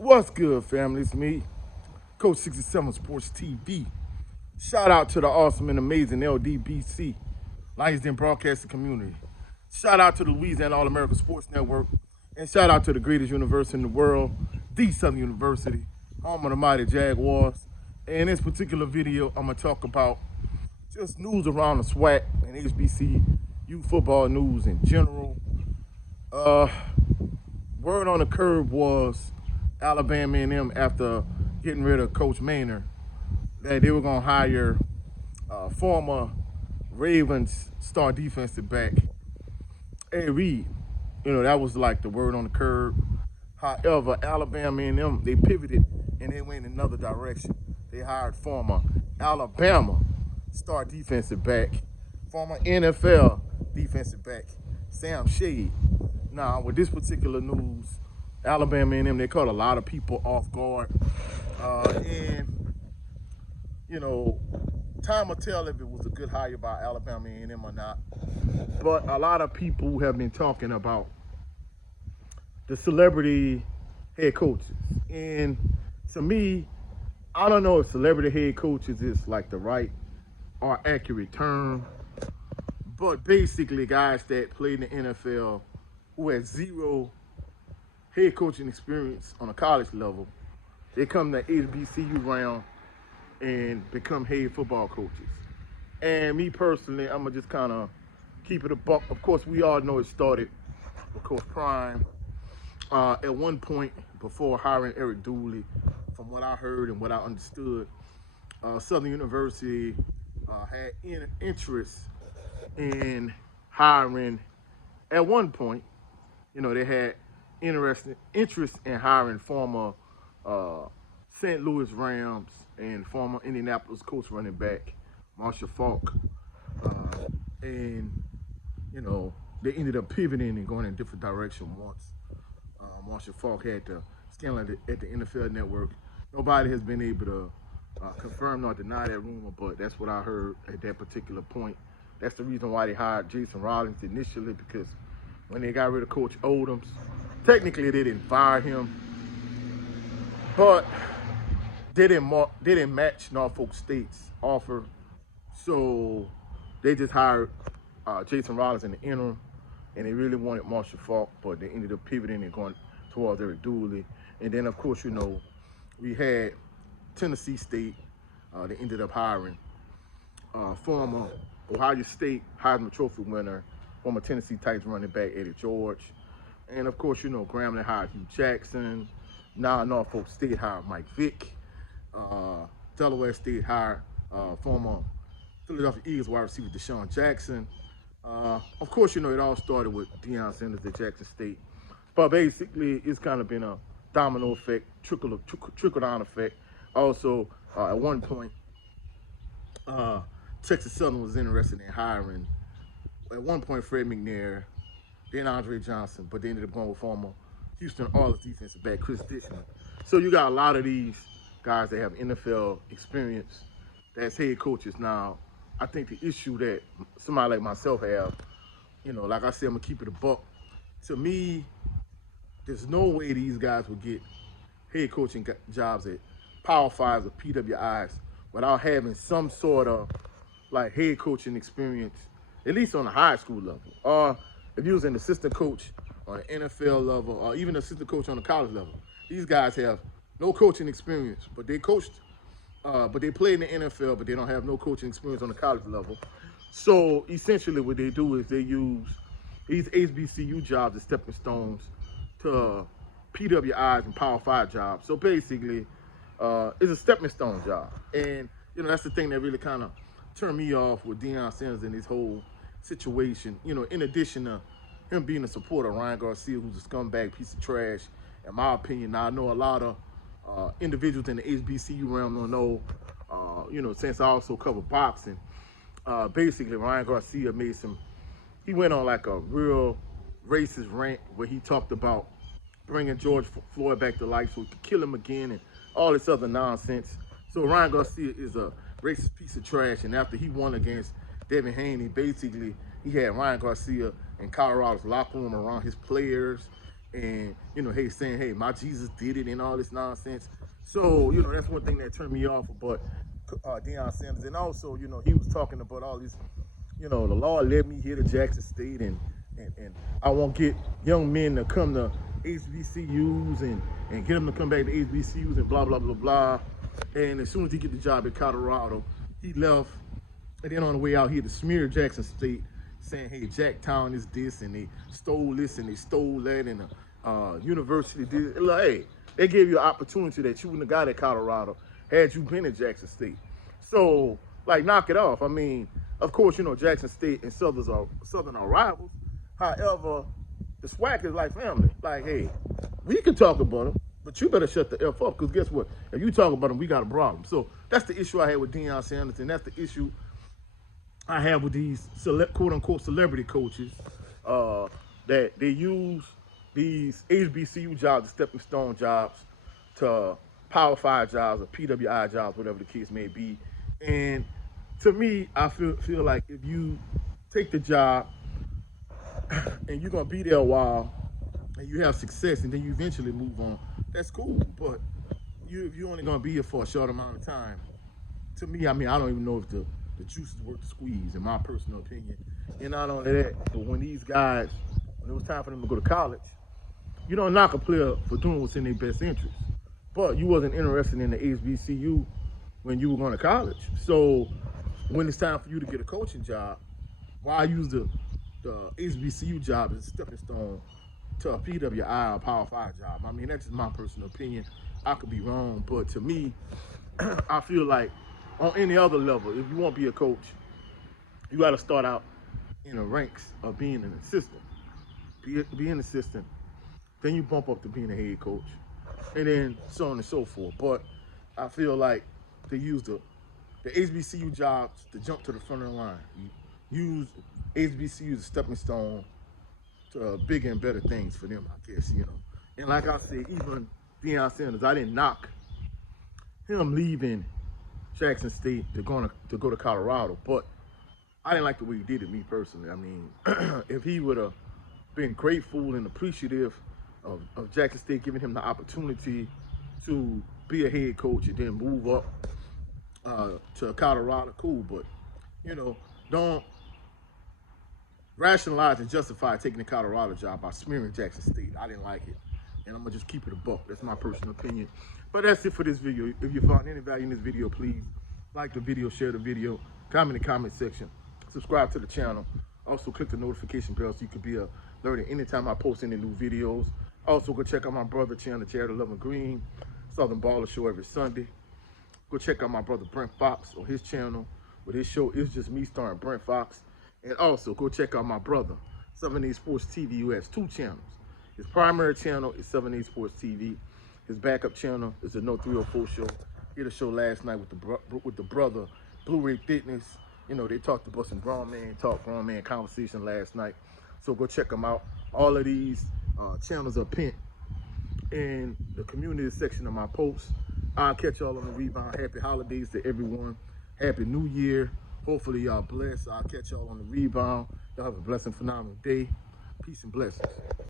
What's good, family? It's me, Coach 67 Sports TV. Shout out to the awesome and amazing LDBC, Lions Den Broadcasting Community. Shout out to the Louisiana All American Sports Network. And shout out to the greatest university in the world, the Southern University, home of the mighty Jaguars. In this particular video, I'm going to talk about just news around the SWAC and HBCU football news in general. Uh, Word on the curb was Alabama and them, after getting rid of Coach Maynard, that they were going to hire former Ravens star defensive back A. Reed. That was like the word on the curb. However, Alabama and them, they pivoted and they went in another direction. They hired former Alabama star defensive back, former NFL defensive back, Sam Shade. Now, with this particular news, Alabama and them, they caught a lot of people off guard. And, time will tell if it was a good hire by Alabama and them or not. But a lot of people have been talking about the celebrity head coaches. And to me, I don't know if celebrity head coaches is like the right or accurate term. But basically, guys that play in the NFL who had zero head coaching experience on a college level, they come to HBCU round and become head football coaches. And me personally, I'm gonna just kind of keep it a buck. Of course, we all know it started with Coach Prime. At one point, before hiring Eric Dooley, from what I heard and what I understood, Southern University had interest in hiring. At one point, they had interest in hiring former St. Louis Rams and former Indianapolis Colts running back Marshall Faulk. And, they ended up pivoting and going in a different direction once Marshall Faulk had to scandal at the NFL Network. Nobody has been able to confirm nor deny that rumor, but that's what I heard at that particular point. That's the reason why they hired Jason Rollins initially, because when they got rid of Coach Odoms, technically they didn't fire him, but they didn't match Norfolk State's offer, so they just hired Jason Rollins in the interim, and they really wanted Marshall Faulk, but they ended up pivoting and going towards Eric Dooley. And then, of course, we had Tennessee State. They ended up hiring former Ohio State Heisman Trophy winner, former Tennessee Titans running back Eddie George. And, of course, Grambling hired Hugh Jackson. Now Norfolk State hired Mike Vick. Delaware State hired former Philadelphia Eagles wide receiver Deshaun Jackson. Of course, it all started with Deion Sanders at Jackson State. But basically, it's kind of been a domino effect, trickle-down effect. Also, at one point, Texas Southern was interested in hiring, at one point, Fred McNair, then Andre Johnson, but they ended up going with former Houston Oilers defensive back Chris Dishman. So you got a lot of these guys that have NFL experience that's head coaches now. I think the issue that somebody like myself have, like I said, I'm going to keep it a buck. To me, there's no way these guys would get head coaching jobs at Power 5s or PWIs without having some sort of like head coaching experience, at least on a high school level. Or if you was an assistant coach on an NFL level, or even an assistant coach on a college level. These guys have no coaching experience, but they coached, but they play in the NFL, but they don't have no coaching experience on the college level. So essentially what they do is they use these HBCU jobs as stepping stones to PWIs and Power 5 jobs. So basically, it's a stepping stone job. And, that's the thing that really kind of turned me off with Deion Sanders and this whole situation. In addition to him being a supporter of Ryan Garcia, who's a scumbag piece of trash, in my opinion. Now, I know a lot of individuals in the HBCU realm don't know, since I also cover boxing. Basically, Ryan Garcia he went on like a real racist rant where he talked about bringing George Floyd back to life so he could kill him again and all this other nonsense. So Ryan Garcia is a racist piece of trash, and after he won against Devin Haney, basically he had Ryan Garcia in Colorado's locker room around his players. and hey, saying, hey, my Jesus did it and all this nonsense. So that's one thing that turned me off about Deion Sanders, and also he was talking about all this. The Lord led me here to Jackson State, and I want to get young men to come to HBCUs and get them to come back to HBCUs and blah blah blah blah. And as soon as he get the job at Colorado, he left. And then on the way out, he had to smear Jackson State, saying, hey, Jacktown is this, and they stole this, and they stole that, and the university did. Like, hey, they gave you an opportunity that you wouldn't have got at Colorado had you been at Jackson State. So, like, knock it off. I mean, of course, Jackson State and Southern are rivals. However, the SWAC is like family. Like, hey, we can talk about them, but you better shut the F up, because guess what? If you talk about them, we got a problem. So that's the issue I had with Deion Sanders, and that's the issue I have with these quote-unquote celebrity coaches that they use these HBCU jobs as stepping stone jobs to Power 5 jobs or PWI jobs, whatever the case may be. And to me, I feel like if you take the job and you're going to be there a while and you have success and then you eventually move on, that's cool. But you're only going to be here for a short amount of time. To me, I mean, I don't even know if the juice is worth the squeeze, in my personal opinion. And not only that, but when these guys, when it was time for them to go to college, you don't knock a player for doing what's in their best interest. But you wasn't interested in the HBCU when you were going to college. So when it's time for you to get a coaching job, why use the HBCU job as a stepping stone to a PWI or Power 5 job? I mean, that's just my personal opinion. I could be wrong, but to me, I feel like on any other level, if you want to be a coach, you got to start out in the ranks of being an assistant. Be an assistant, then you bump up to being a head coach, and then so on and so forth. But I feel like they use the HBCU jobs to jump to the front of the line. You use HBCU as a stepping stone to bigger and better things for them, I guess, And like I said, even Deion Sanders, I didn't knock him leaving Jackson State to go to Colorado, but I didn't like the way he did it, me personally. I mean, if he would have been grateful and appreciative of Jackson State giving him the opportunity to be a head coach and then move up to Colorado, cool. But don't rationalize and justify taking the Colorado job by smearing Jackson State. I didn't like it, and I'm gonna just keep it a buck. That's my personal opinion. But that's it for this video. If you found any value in this video, please like the video, share the video, comment in the comment section, subscribe to the channel. Also, click the notification bell so you can be alerted anytime I post any new videos. Also, go check out my brother channel, Jared 11 Green, Southern Baller Show every Sunday. Go check out my brother Brent Fox on his channel, with his show It's Just Me starring Brent Fox. And also, go check out my brother, 7A Sports TV, who has 2 channels. His primary channel is 7A Sports TV. His backup channel is the No 304 Show. He had a show last night with the brother, Blue Ray Fitness. They talked about some grown man conversation last night. So go check them out. All of these channels are pinned in the community section of my posts. I'll catch y'all on the rebound. Happy holidays to everyone. Happy New Year. Hopefully y'all blessed. I'll catch y'all on the rebound. Y'all have a blessed and phenomenal day. Peace and blessings.